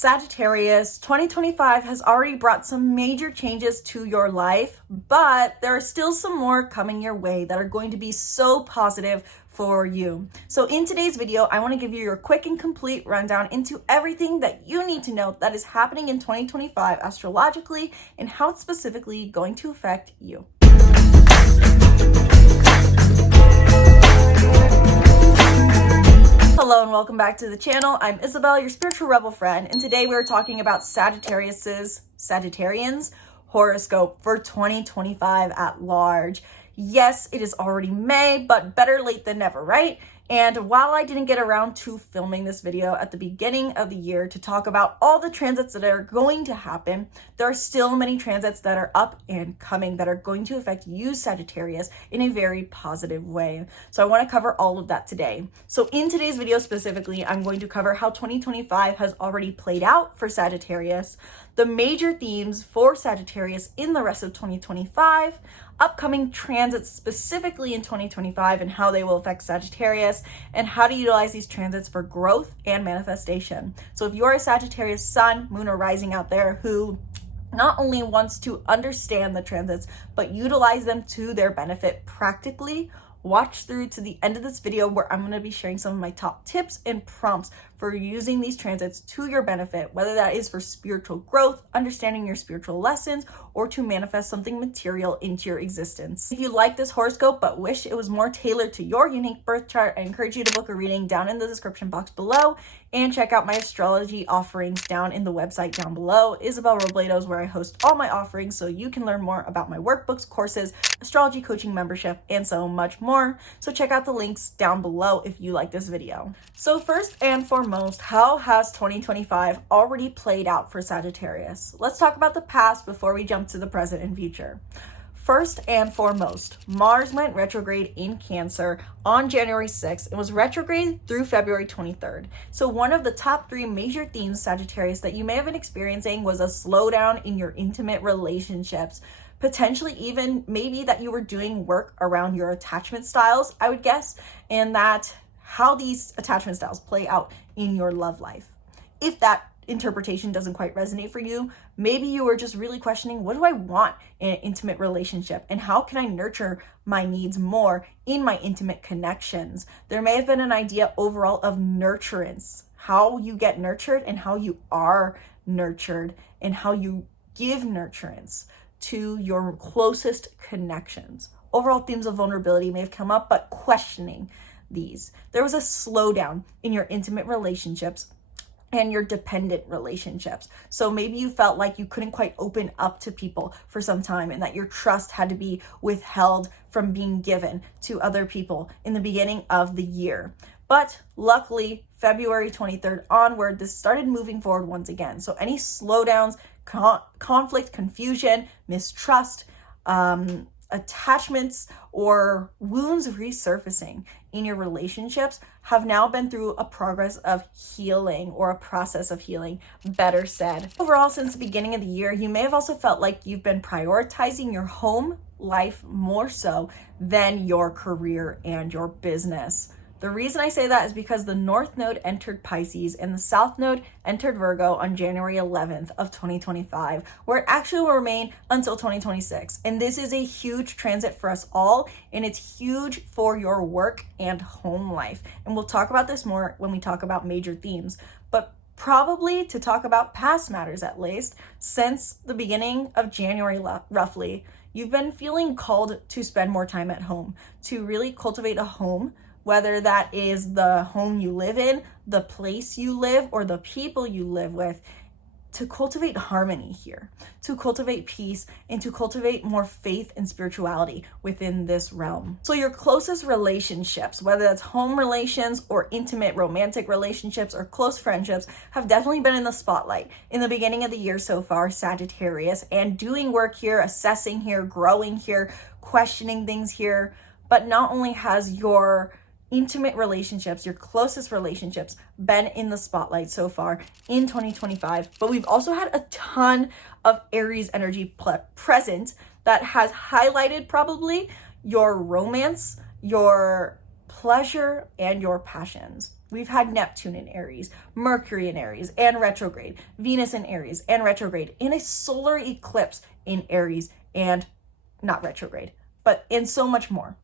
Sagittarius, 2025 has already brought some major changes to your life, but there are still some more coming your way that are going to be so positive for you. So in today's video, I want to give you your quick and complete rundown into everything that you need to know that is happening in 2025 astrologically and how it's specifically going to affect you. Hello and welcome back to the channel. I'm Isabel, your spiritual rebel friend, and today we're talking about Sagittarians' horoscope for 2025 at large. Yes, it is already May, but better late than never, right? And while I didn't get around to filming this video at the beginning of the year to talk about all the transits that are going to happen, there are still many transits that are up and coming that are going to affect you, Sagittarius, in a very positive way. So I want to cover all of that today. So in today's video specifically, I'm going to cover how 2025 has already played out for Sagittarius, the major themes for Sagittarius in the rest of 2025, upcoming transits specifically in 2025 and how they will affect Sagittarius, and how to utilize these transits for growth and manifestation. So if you're a Sagittarius sun, moon, or rising out there who not only wants to understand the transits, but utilize them to their benefit practically, watch through to the end of this video where I'm going to be sharing some of my top tips and prompts for using these transits to your benefit, whether that is for spiritual growth, understanding your spiritual lessons, or to manifest something material into your existence. If you like this horoscope but wish it was more tailored to your unique birth chart, I encourage you to book a reading down in the description box below and check out my astrology offerings down in the website down below. Isabel Robledo, where I host all my offerings so you can learn more about my workbooks, courses, astrology coaching membership, and so much more. So check out the links down below if you like this video. So first and foremost, how has 2025 already played out for Sagittarius? Let's talk about the past before we jump to the present and future. First and foremost, Mars went retrograde in Cancer on January 6th and was retrograde through February 23rd. So one of the top 3 major themes, Sagittarius, that you may have been experiencing was a slowdown in your intimate relationships. Potentially even maybe that you were doing work around your attachment styles, I would guess, and that how these attachment styles play out in your love life. If that interpretation doesn't quite resonate for you, maybe you were just really questioning, what do I want in an intimate relationship and how can I nurture my needs more in my intimate connections? There may have been an idea overall of nurturance, how you get nurtured and how you are nurtured and how you give nurturance to your closest connections. Overall themes of vulnerability may have come up, but questioning these. There was a slowdown in your intimate relationships and your dependent relationships. So maybe you felt like you couldn't quite open up to people for some time and that your trust had to be withheld from being given to other people in the beginning of the year. But luckily, February 23rd onward, this started moving forward once again. So any slowdowns, conflict, confusion, mistrust, attachments, or wounds resurfacing in your relationships have now been through a progress of healing, or a process of healing, better said. Overall, since the beginning of the year, you may have also felt like you've been prioritizing your home life more so than your career and your business. The reason I say that is because the North Node entered Pisces and the South Node entered Virgo on January 11th of 2025, where it actually will remain until 2026. And this is a huge transit for us all, and it's huge for your work and home life. And we'll talk about this more when we talk about major themes, but probably to talk about past matters at least, since the beginning of January roughly, you've been feeling called to spend more time at home, to really cultivate a home, whether that is the home you live in, the place you live, or the people you live with, to cultivate harmony here, to cultivate peace, and to cultivate more faith and spirituality within this realm. So your closest relationships, whether that's home relations or intimate romantic relationships or close friendships, have definitely been in the spotlight in the beginning of the year so far, Sagittarius, and doing work here, assessing here, growing here, questioning things here. But not only has your intimate relationships, your closest relationships, been in the spotlight so far in 2025, but we've also had a ton of Aries energy present that has highlighted probably your romance, your pleasure, and your passions. We've had Neptune in Aries, Mercury in Aries and retrograde, Venus in Aries and retrograde, in a solar eclipse in Aries and not retrograde, but in so much more.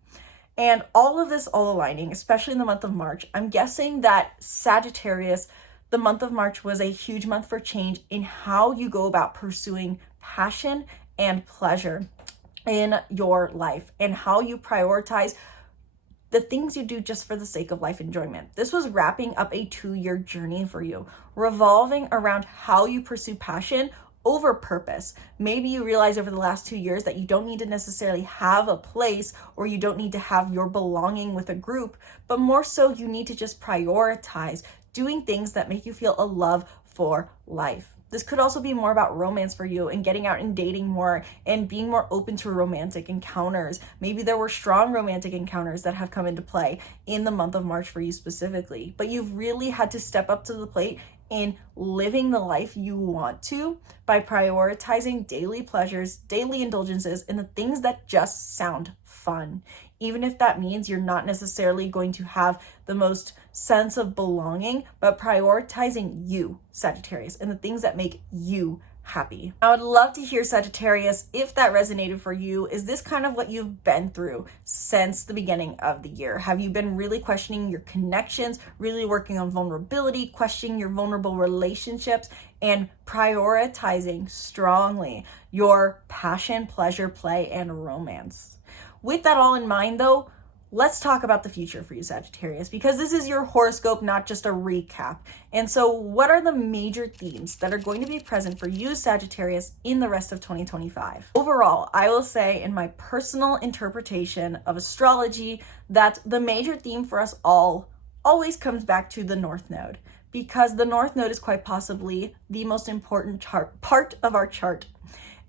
And all of this all aligning, especially in the month of March, I'm guessing that Sagittarius, the month of March was a huge month for change in how you go about pursuing passion and pleasure in your life and how you prioritize the things you do just for the sake of life enjoyment. This was wrapping up a 2-year journey for you, revolving around how you pursue passion over purpose. Maybe you realize over the last 2 years that you don't need to necessarily have a place, or you don't need to have your belonging with a group, but more so you need to just prioritize doing things that make you feel a love for life. This could also be more about romance for you and getting out and dating more and being more open to romantic encounters. Maybe there were strong romantic encounters that have come into play in the month of March for you specifically, but you've really had to step up to the plate in living the life you want to by prioritizing daily pleasures, daily indulgences, and the things that just sound fun. Even if that means you're not necessarily going to have the most sense of belonging, but prioritizing you, Sagittarius, and the things that make you happy. I would love to hear, Sagittarius, if that resonated for you. Is this kind of what you've been through since the beginning of the year? Have you been really questioning your connections, really working on vulnerability, questioning your vulnerable relationships, and prioritizing strongly your passion, pleasure, play, and romance? With that all in mind, though, let's talk about the future for you, Sagittarius, because this is your horoscope, not just a recap. And so what are the major themes that are going to be present for you, Sagittarius, in the rest of 2025? Overall, I will say in my personal interpretation of astrology that the major theme for us all always comes back to the North Node, because the North Node is quite possibly the most important part of our chart.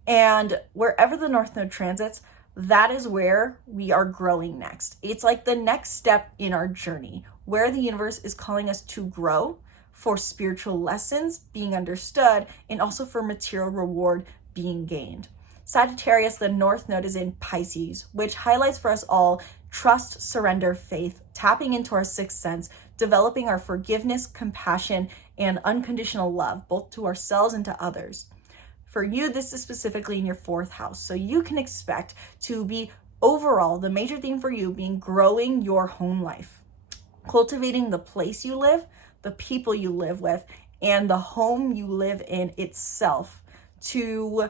And wherever the North Node transits, that is where we are growing next. It's like the next step in our journey, where the universe is calling us to grow for spiritual lessons being understood and also for material reward being gained. Sagittarius, the North Node, is in Pisces, which highlights for us all trust, surrender, faith, tapping into our sixth sense, developing our forgiveness, compassion, and unconditional love, both to ourselves and to others. For you, this is specifically in your 4th house. So you can expect to be overall, the major theme for you being growing your home life, cultivating the place you live, the people you live with, and the home you live in itself to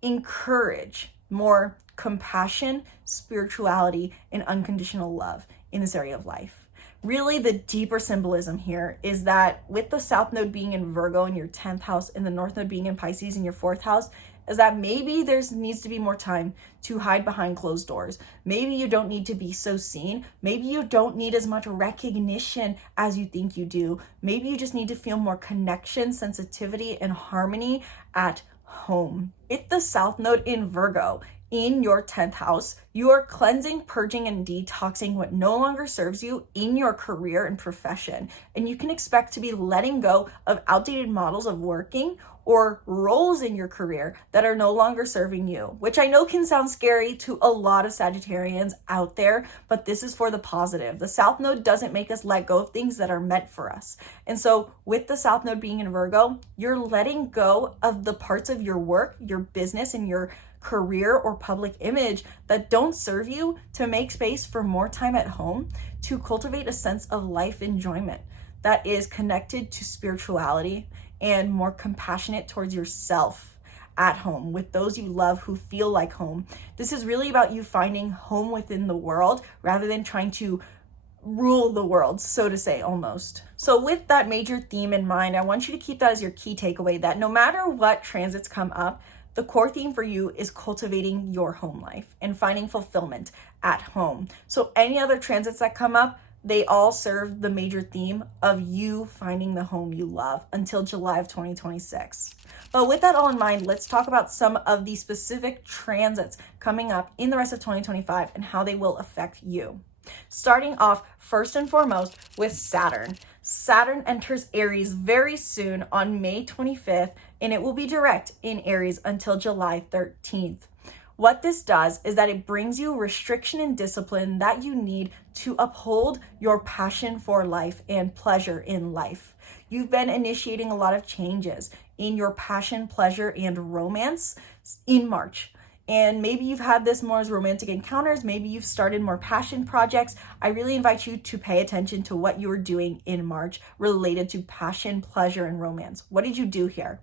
encourage more compassion, spirituality, and unconditional love in this area of life. Really, the deeper symbolism here is that with the South Node being in Virgo in your 10th house and the North Node being in Pisces in your 4th house, is that maybe there needs to be more time to hide behind closed doors. Maybe you don't need to be so seen. Maybe you don't need as much recognition as you think you do. Maybe you just need to feel more connection, sensitivity, and harmony at home. With the South Node in Virgo in your 10th house, you are cleansing, purging, and detoxing what no longer serves you in your career and profession. And you can expect to be letting go of outdated models of working or roles in your career that are no longer serving you, which I know can sound scary to a lot of Sagittarians out there, but this is for the positive. The South Node doesn't make us let go of things that are meant for us. And so with the South Node being in Virgo, you're letting go of the parts of your work, your business, and your career or public image that don't serve you to make space for more time at home to cultivate a sense of life enjoyment that is connected to spirituality and more compassionate towards yourself at home with those you love who feel like home. This is really about you finding home within the world rather than trying to rule the world, so to say, almost. So with that major theme in mind, I want you to keep that as your key takeaway, that no matter what transits come up, the core theme for you is cultivating your home life and finding fulfillment at home. So any other transits that come up, they all serve the major theme of you finding the home you love until July of 2026. But with that all in mind, let's talk about some of the specific transits coming up in the rest of 2025 and how they will affect you. Starting off first and foremost with Saturn. Saturn enters Aries very soon on May 25th, and it will be direct in Aries until July 13th. What this does is that it brings you restriction and discipline that you need to uphold your passion for life and pleasure in life. You've been initiating a lot of changes in your passion, pleasure, and romance in March. And maybe you've had this more as romantic encounters. Maybe you've started more passion projects. I really invite you to pay attention to what you were doing in March related to passion, pleasure, and romance. What did you do here?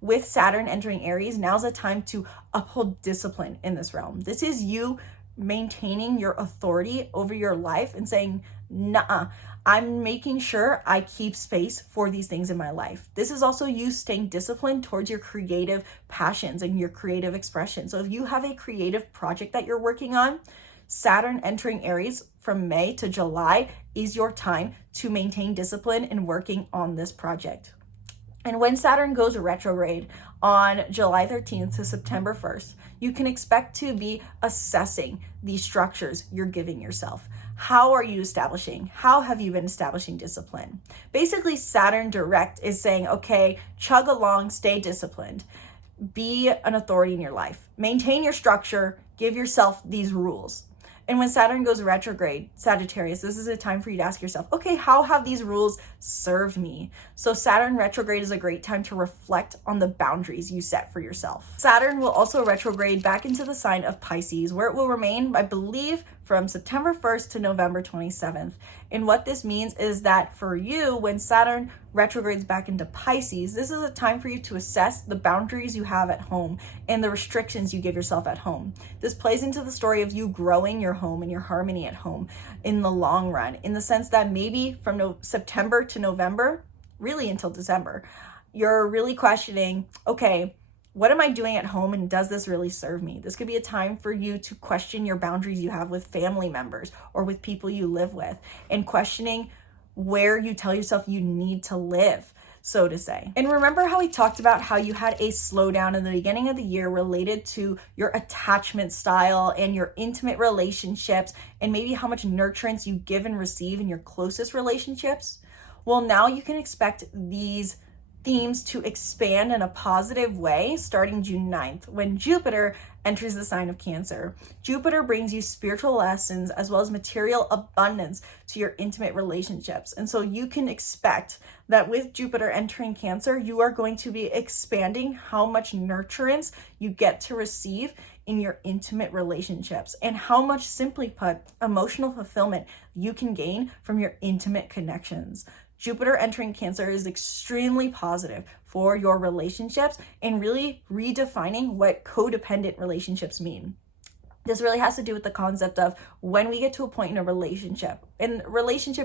With Saturn entering Aries, now's the time to uphold discipline in this realm. This is you maintaining your authority over your life and saying, nah, I'm making sure I keep space for these things in my life. This is also you staying disciplined towards your creative passions and your creative expression. So if you have a creative project that you're working on, Saturn entering Aries from May to July is your time to maintain discipline in working on this project. And when Saturn goes retrograde on July 13th to September 1st, you can expect to be assessing the structures you're giving yourself. How are you establishing? How have you been establishing discipline? Basically, Saturn direct is saying, okay, chug along, stay disciplined, be an authority in your life, maintain your structure, give yourself these rules. And when Saturn goes retrograde, Sagittarius, this is a time for you to ask yourself, okay, how have these rules served me? So Saturn retrograde is a great time to reflect on the boundaries you set for yourself. Saturn will also retrograde back into the sign of Pisces, where it will remain, I believe, from September 1st to November 27th. And what this means is that for you, when Saturn retrogrades back into Pisces, this is a time for you to assess the boundaries you have at home and the restrictions you give yourself at home. This plays into the story of you growing your home and your harmony at home in the long run, in the sense that maybe from September to November, really until December, you're really questioning, okay, what am I doing at home and does this really serve me? This could be a time for you to question your boundaries you have with family members or with people you live with, and questioning where you tell yourself you need to live, so to say. And remember how we talked about how you had a slowdown in the beginning of the year related to your attachment style and your intimate relationships and maybe how much nurturance you give and receive in your closest relationships? Well, now you can expect these themes to expand in a positive way starting June 9th when Jupiter enters the sign of Cancer. Jupiter brings you spiritual lessons as well as material abundance to your intimate relationships. And so you can expect that with Jupiter entering Cancer, you are going to be expanding how much nurturance you get to receive in your intimate relationships and how much, simply put, emotional fulfillment you can gain from your intimate connections. Jupiter entering Cancer is extremely positive for your relationships and really redefining what codependent relationships mean. This really has to do with the concept of when we get to a point in a relationship,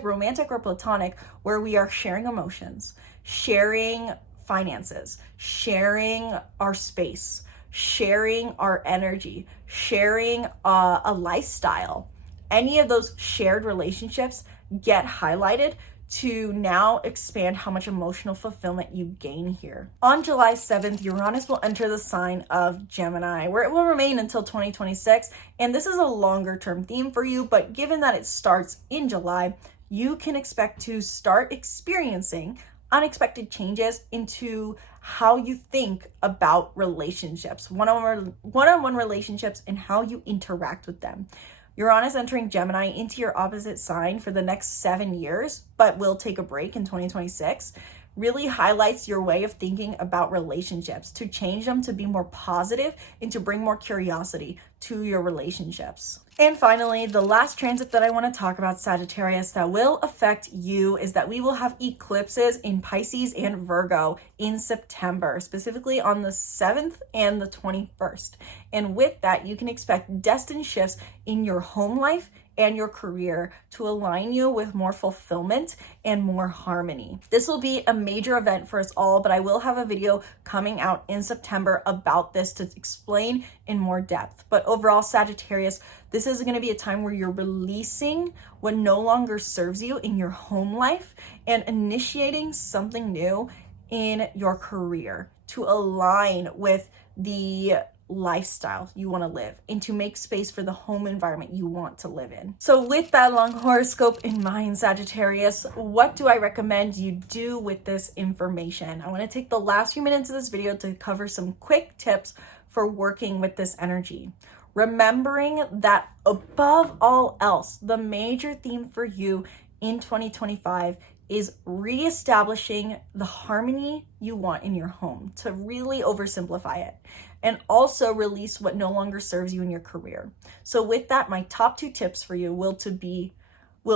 romantic or platonic, where we are sharing emotions, sharing finances, sharing our space, sharing our energy, sharing a lifestyle. Any of those shared relationships get highlighted to now expand how much emotional fulfillment you gain here. On July 7th, Uranus will enter the sign of Gemini, where it will remain until 2026. And this is a longer term theme for you, but given that it starts in July, you can expect to start experiencing unexpected changes into how you think about relationships, one-on-one relationships, and how you interact with them. Uranus entering Gemini into your opposite sign for the next 7 years, but will take a break in 2026, really highlights your way of thinking about relationships, to change them to be more positive and to bring more curiosity to your relationships. And finally, the last transit that I want to talk about, Sagittarius, that will affect you is that we will have eclipses in Pisces and Virgo in September, specifically on the 7th and the 21st. And with that, you can expect destined shifts in your home life and your career to align you with more fulfillment and more harmony. This will be a major event for us all, but I will have a video coming out in September about this to explain in more depth. But overall, Sagittarius, this is going to be a time where you're releasing what no longer serves you in your home life and initiating something new in your career to align with the lifestyle you want to live and to make space for the home environment you want to live in. So with that long horoscope in mind, Sagittarius, what do I recommend you do with this information? I want to take the last few minutes of this video to cover some quick tips for working with this energy. Remembering that above all else, the major theme for you in 2025 is reestablishing the harmony you want in your home, to really oversimplify it, and also release what no longer serves you in your career. So with that, my top 2 tips for you will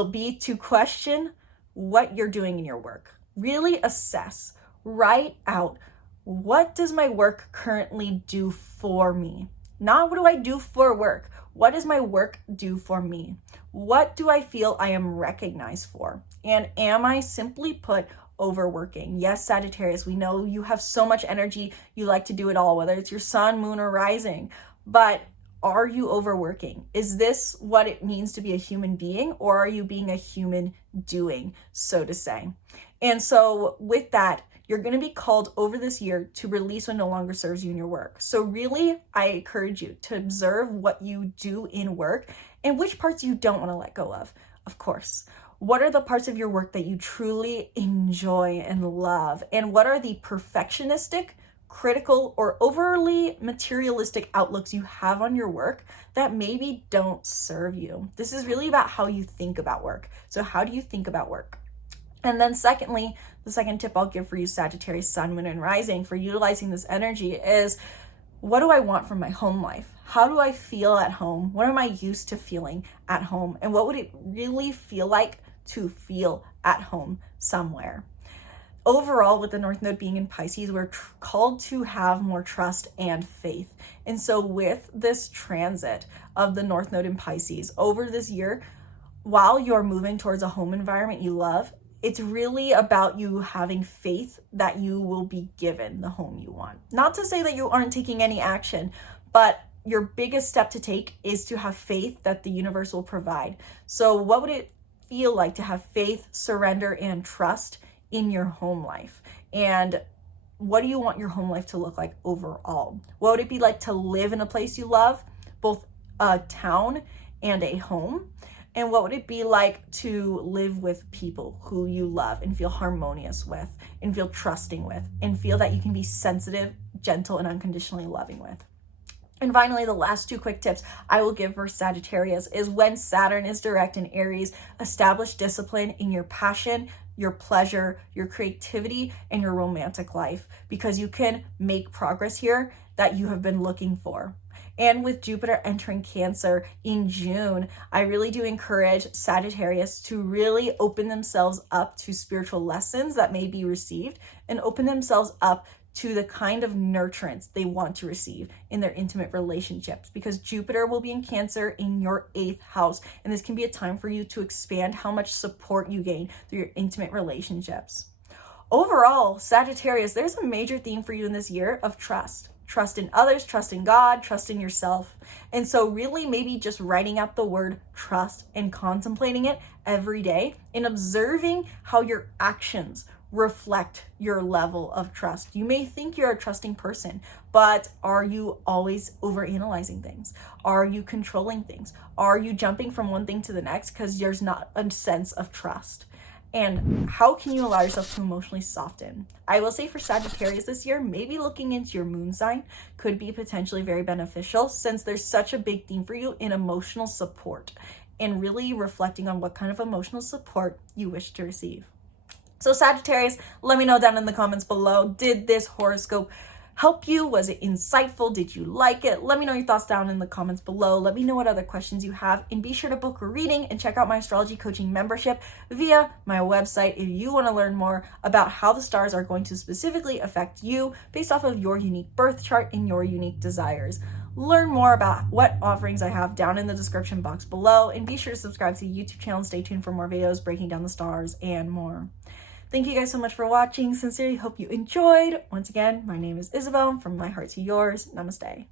be to question what you're doing in your work. Really assess, write out, what does my work currently do for me? Not what do I do for work? What does my work do for me? What do I feel I am recognized for? And am I, simply put, overworking? Yes, Sagittarius, we know you have so much energy. You like to do it all, whether it's your sun, moon, or rising. But are you overworking? Is this what it means to be a human being, or are you being a human doing, so to say? And so with that, you're going to be called over this year to release what no longer serves you in your work. So really, I encourage you to observe what you do in work and which parts you don't want to let go of course. What are the parts of your work that you truly enjoy and love? And what are the perfectionistic, critical, or overly materialistic outlooks you have on your work that maybe don't serve you? This is really about how you think about work. So how do you think about work? And then secondly, the second tip I'll give for you, Sagittarius, sun, moon, and rising, for utilizing this energy is, what do I want from my home life? How do I feel at home? What am I used to feeling at home? And what would it really feel like to feel at home somewhere? Overall, with the North Node being in Pisces, we're called to have more trust and faith. And so with this transit of the North Node in Pisces over this year, while you're moving towards a home environment you love, it's really about you having faith that you will be given the home you want. Not to say that you aren't taking any action, but your biggest step to take is to have faith that the universe will provide. So what would it feel like to have faith, surrender, and trust in your home life? And what do you want your home life to look like overall? What would it be like to live in a place you love, both a town and a home? And what would it be like to live with people who you love and feel harmonious with and feel trusting with and feel that you can be sensitive, gentle, and unconditionally loving with? And finally, the last 2 quick tips I will give for Sagittarius is, when Saturn is direct in Aries, establish discipline in your passion, your pleasure, your creativity, and your romantic life, because you can make progress here that you have been looking for. And with Jupiter entering Cancer in June, I really do encourage Sagittarius to really open themselves up to spiritual lessons that may be received, and open themselves up to the kind of nurturance they want to receive in their intimate relationships, because Jupiter will be in Cancer in your 8th house. And this can be a time for you to expand how much support you gain through your intimate relationships. Overall, Sagittarius, there's a major theme for you in this year of trust. Trust in others, trust in God, trust in yourself. And so really maybe just writing out the word trust and contemplating it every day and observing how your actions reflect your level of trust. You may think you're a trusting person, but are you always overanalyzing things? Are you controlling things? Are you jumping from one thing to the next because there's not a sense of trust? And how can you allow yourself to emotionally soften? I will say for Sagittarius this year, maybe looking into your moon sign could be potentially very beneficial, since there's such a big theme for you in emotional support, and really reflecting on what kind of emotional support you wish to receive. So Sagittarius, let me know down in the comments below, did this horoscope help you? Was it insightful? Did you like it? Let me know your thoughts down in the comments below. Let me know what other questions you have, and be sure to book a reading and check out my astrology coaching membership via my website if you want to learn more about how the stars are going to specifically affect you based off of your unique birth chart and your unique desires. Learn more about what offerings I have down in the description box below, and be sure to subscribe to the YouTube channel and stay tuned for more videos breaking down the stars and more. Thank you guys so much for watching. Sincerely hope you enjoyed. Once again, my name is Isabel. From my heart to yours, namaste.